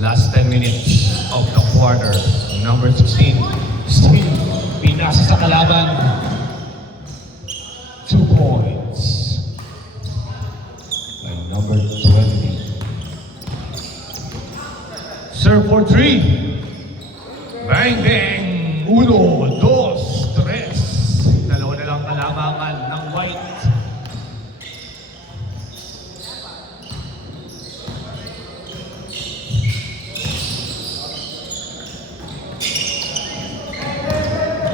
Last 10 minutes of the quarter. Number 16, Steve, pinasa sa kalaban. 2 points. And number 20. Serve for 3. Bang, bang. 1, 2, 3. Dalawa na lang kalabangan ng white.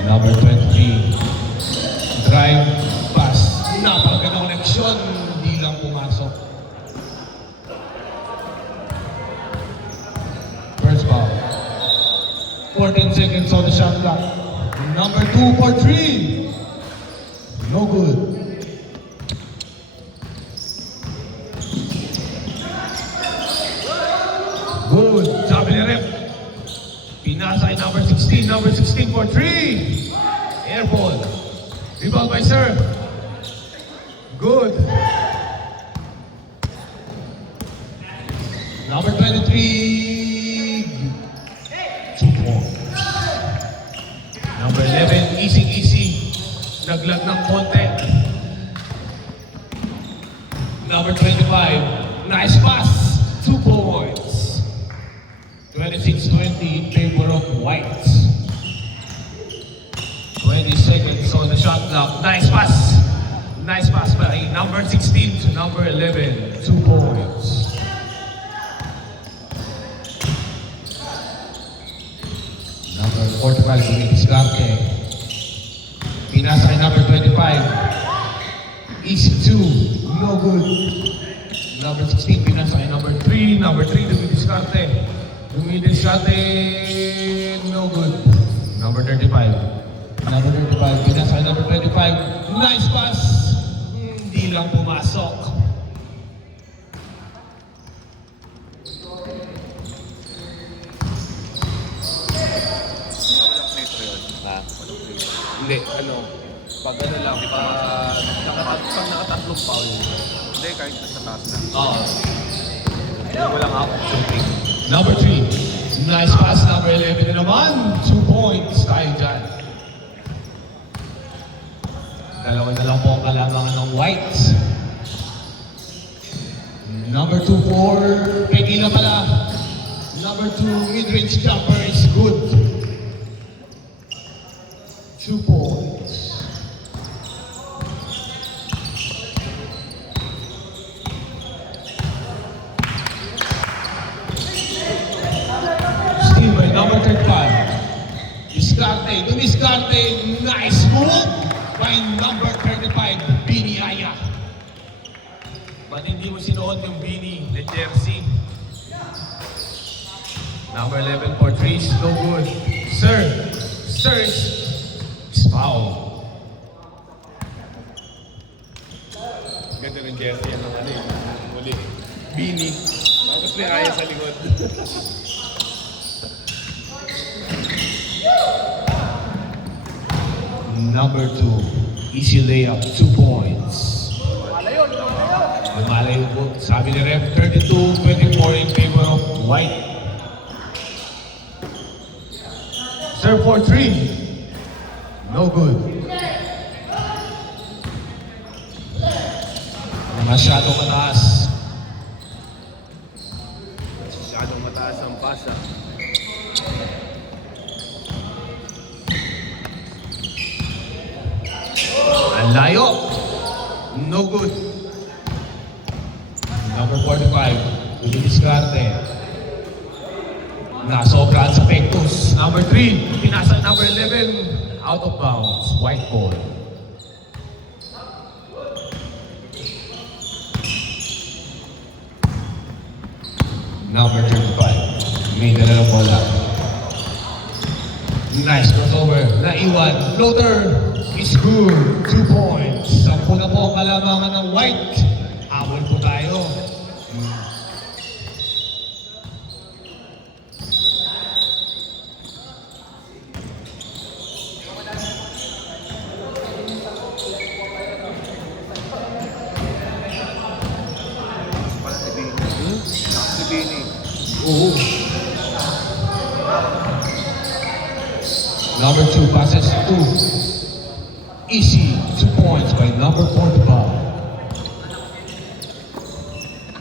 Number 23, drive pass. Napakagandang koneksyon, hindi lang pumasok. First ball. 14 seconds on the shot clock. Number 2 for 3. No good. Good. Sabi ni ref. Pinasa ay number 16. Number 16 for 3. Air ball. Rebound by serve. Good. Number 23. 2 points. Number 11, easy. Naglag ng konti. Number 25, nice pass. 2 points. 26-20 in favor of white. 20 seconds on the shot clock. Nice pass. Nice pass by number 16 to number 11. 2 points. Number 45, Luis Garte. Pinasa kay number 25. Easy 2. No good. Number 16, pinasa kay number 3. Number 3, Luis Garte. Luis Garte, no good. Number 35. Number 35, pinasa kay number 25. Nice pass. Hindi lang pumasok. Hindi, pag ano lang, pag nakatatlong foul, hindi, kahit nasa taas na. Oo. Walang out shooting. Number 3. Nice pass. Number 11 na naman. 2 points tayo dyan. Dalawa na lang po ang kalamangan ng white. Number 2 for Peggy na pala. Number 2 mid-range jumper is good. 2 points. Steamer, number 35. Diskarte, nice move by number 35, Bini Aya. Ba't hindi mo sinuot yung Bini, the jersey? Number 11 for 3, no good. Search. Foul. Ganda ng jersey yan ng muli. Bini. Tapos may kaya sa likod. Number 2, easy layup, 2 points. Lumalayo po. Sabi ni ref, 32-24 in favor of white. Serve for 3. No good. Masyadong mataas. Masyadong mataas ang pasa. Ang layo. No good. Number 45, Luis Garte. Nasobrahan sa pectus. Number 3, pinasa number 11. Out of bounds, white ball. Number 35, may dala ng bola. Nice crossover, naiwan, floater, is good, 2 points. 10 na po ang kalamangan ng white. Awal po tayo. Bini. Oo. Number 2 passes to Easy. 2 points by number 45.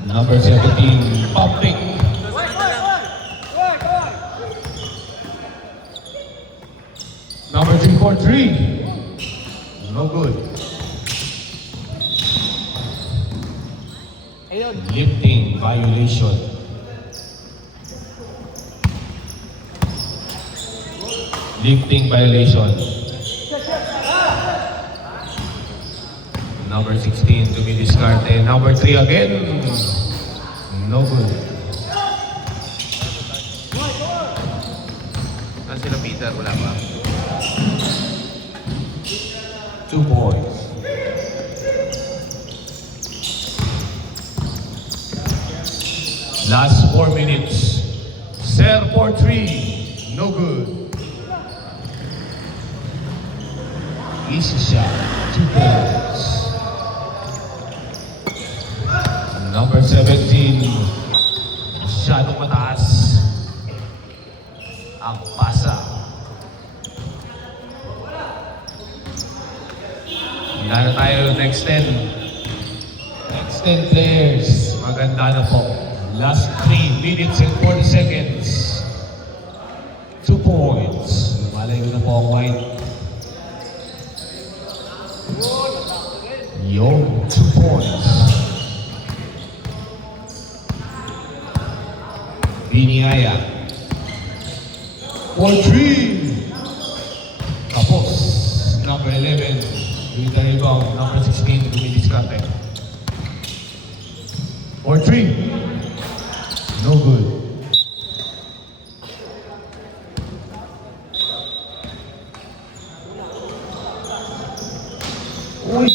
Number 17, pumping. Number 343. No good. Ayun. Lifting violation. Lifting violation. Number 16 to be discarded. Number 3 again. No good. Saan sila Peter? Wala pa. 2 points. Last 4 minutes. Ser for 3. No good. Easy shot. 2 points. Number 17. Masyadong mataas. Ang pasa. Wala na tayo next 10. Next 10 players. Maganda na po. Last 3 minutes and 40 seconds. 2 points. Lumalayo na po ang white. Yo, 2 points. Biniaya. For 3. Tapos. Number 11. With the rebound. Number 16. Dumidiskarte. For 3. No good. Uy!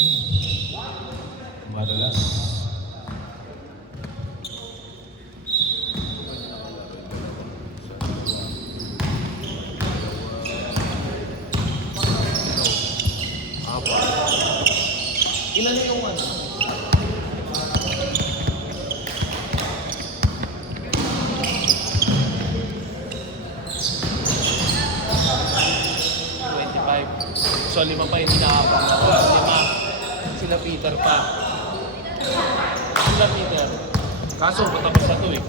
Madalas. Ilan na yung ano? So, 5 pa yung hinahapang. 5. Sila Peter pa. Sila Peter. Kaso, patapos na to eh.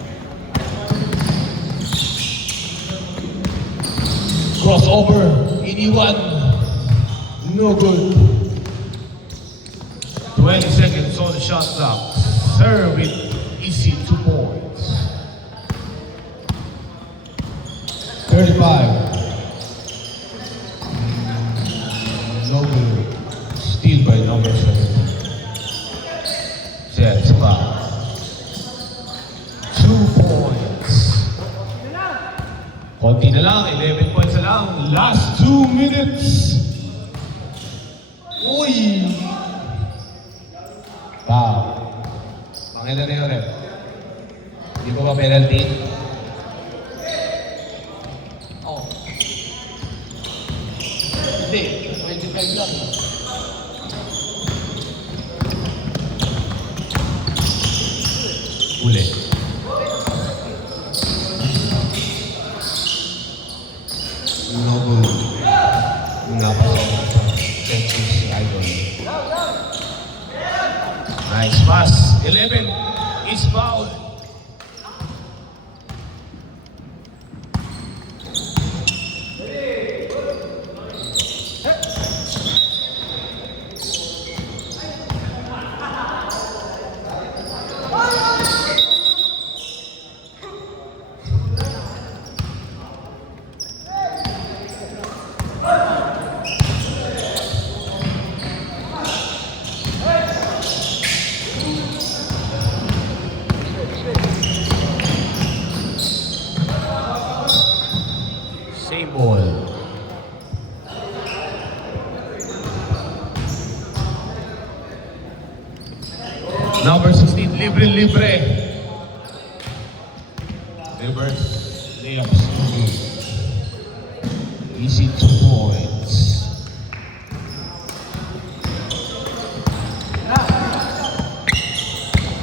Crossover. Iniwan. No good. 20 seconds on the shot clock. Serve it. Easy 2 points. 35. No good. Steal by number 7. Sets back. 2 points. Konti na lang. 11 points na lang. Last 2 minutes. Uy! Wow. Makita na yun, rep. Hindi ko ba penalty? Oo. Hindi. 25 lang. Uli. No good. Napasok. Texas Idol. Nice pass. 11 is fouled. Same ball. Number 16, libre. Reverse layups. Easy 2 points.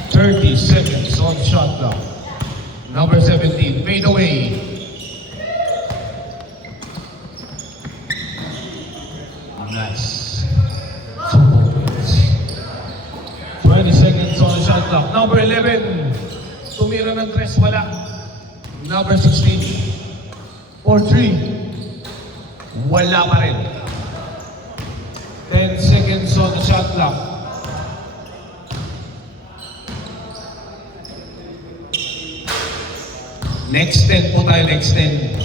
Thirty seconds on shot clock. Number 17, fade away. Nice. 2 points. 20 seconds on the shot clock. Number 11. Tumira ng tres, wala. Number 16. For 3. Wala pa rin. 10 seconds on the shot clock. Next 10 po tayo, next 10.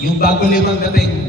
Yung bago limang dating,